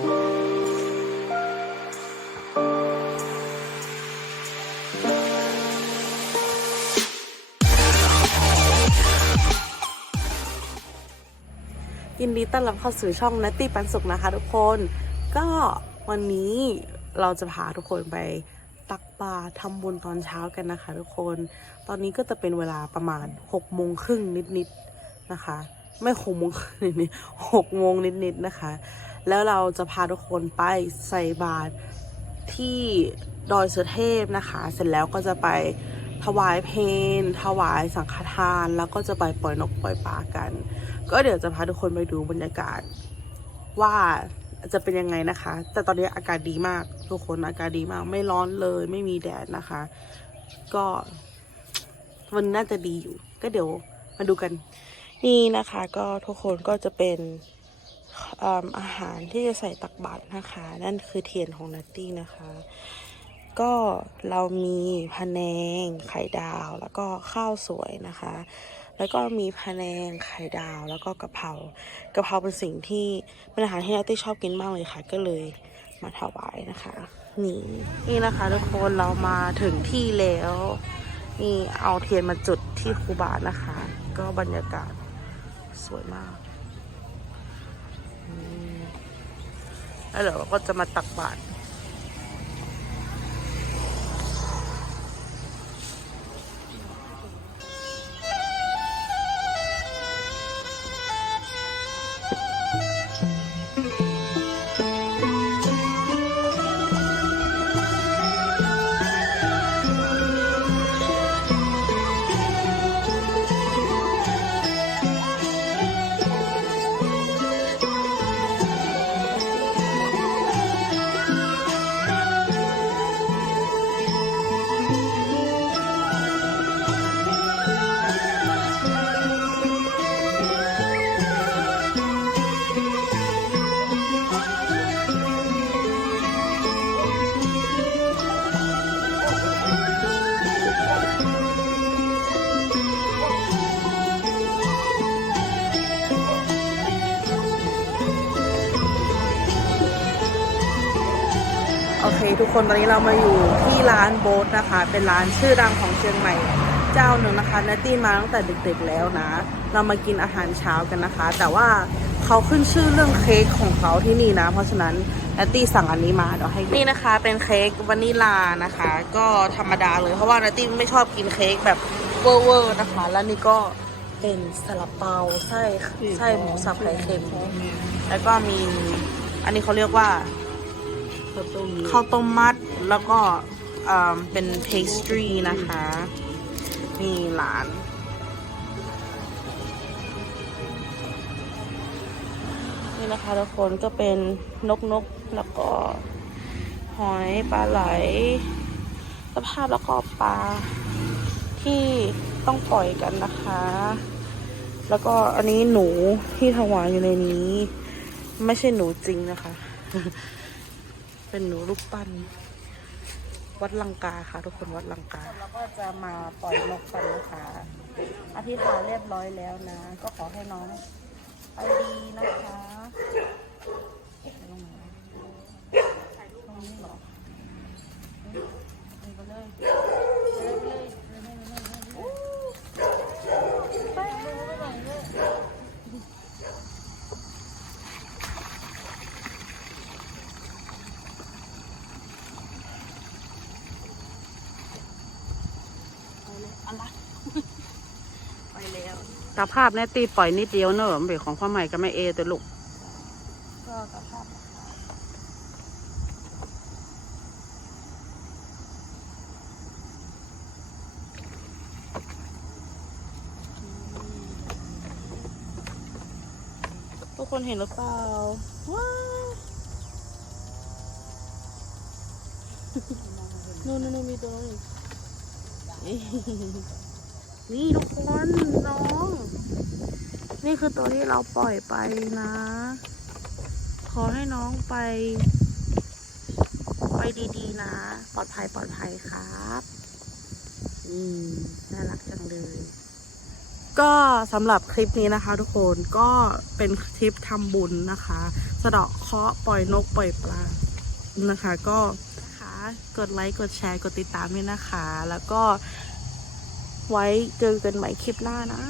ยินดีต้อนรับเข้าสู่ช่องนัตตี้ปันสุขนะคะทุกคน ก็วันนี้เราจะพาทุกคนไปตักบาตรทำบุญตอนเช้ากันนะคะทุกคน ตอนนี้ก็จะเป็นเวลาประมาณ6กโมงครึ่งนิดๆนะคะ ไม่หกโมงครึ่งนิดๆหกโมงนิดๆนะคะ แล้วเราจะพาทุกคนไปใส่บาตรที่ดอยสุเทพนะคะ เสร็จแล้วก็จะไปถวายเพลงถวายสังฆทาน แล้วก็จะไปปล่อยนกปล่อยปลากัน ก็เดี๋ยวจะพาทุกคนไปดูบรรยากาศว่าจะเป็นยังไงนะคะ แต่ตอนนี้อากาศดีมาก ทุกคนอากาศดีมาก ไม่ร้อนเลย ไม่มีแดดนะคะ ก็วันน่าจะดีอยู่ ก็เดี๋ยวมาดูกัน นี่นะคะ ก็ทุกคนก็จะเป็น อืมอาหารที่จะใส่ตักบาตรนะคะ นั่นคือเทียนของนัตตี้นะคะ ก็เรามีพะแนงไข่ดาวแล้วก็ข้าวสวยนะคะ แล้วก็มีพะแนงไข่ดาวแล้วก็กะเพรากะเพราเป็นสิ่งที่เป็นอาหารที่นัตตี้ชอบกินมากเลยค่ะ ก็เลยมาถวายนะคะนี่นี่นะคะทุกคนเรามาถึงที่แล้วนี่เอาเทียนมาจุดที่ครูบานะคะ ก็บรรยากาศสวยมาก แล้วเดี๋ยวเราก็จะมาตักบาตร ทุกคนตอนนี้เรามาอยู่ที่ร้านโบ๊ทนะคะ เป็นร้านชื่อดังของเชียงใหม่ เจ้าหนึ่งนะคะนัตตี้มาตั้งแต่เด็กๆแล้วนะ เรามากินอาหารเช้ากันนะคะ แต่ว่าเขาขึ้นชื่อเรื่องเค้กของเขาที่นี่นะ เพราะฉะนั้นนัตตี้สั่งอันนี้มาเดี๋ยวให้ดูนี่นะคะเป็นเค้กวานิลานะคะ ก็ธรรมดาเลยเพราะว่านัตตี้ไม่ชอบกินเค้กแบบเวอร์ๆนะคะ แล้วนี่ก็เป็นซาลาเปาไส้ไส้หมูสับไข่เค็มแล้วก็มีอันนี้เขาเรียกว่า ข้าวต้มมัดแล้วก็เอ่อเป็น pastry นะคะนี่ร้าน นี่นะคะทุกคนก็เป็นนกนกแล้วก็หอยปลาไหล สภาพแล้วก็ปลาที่ต้องปล่อยกันนะคะ แล้วก็อันนี้หนูที่ถวายอยู่ในนี้ ไม่ใช่หนูจริงนะคะ เป็นหนูรูปปั้น วัดลังกาค่ะ ทุกคนวัดลังกา แล้วก็จะมาปล่อยนกกันนะคะอธิษฐานเรียบร้อยแล้วนะ ก็ขอให้น้องไปดีนะคะเอ๊ะลงไหนตรงนี้เหรอนี่ไปเลยไปเลยไปเลยไปเลยไปเลยไปเลย อะไรไปแล้วตาภาพเนี่ยตีปล่อยนิดเดียวเนอะมันเป็นของพ่อใหม่กับแม่เอแต่ลูกก็สภาพนะคะทุกคนเห็นหรือเปล่าว้าวนู่นนู่นมีตัวนึง นี่ทุกคนน้อง นี่คือตัวที่เราปล่อยไปนะ ขอให้น้องไป ไปดีๆนะ ปลอดภัยปลอดภัยครับอืมน่ารักจังเลย ก็สำหรับคลิปนี้นะคะ ทุกคนก็เป็นคลิปทำบุญนะคะ สะเดาะเคาะปล่อยนกปล่อยปลานะคะ ก็ กดไลค์ กดแชร์ กดติดตามด้วยนะคะ แล้วก็ไว้เจอกันใหม่คลิปหน้านะ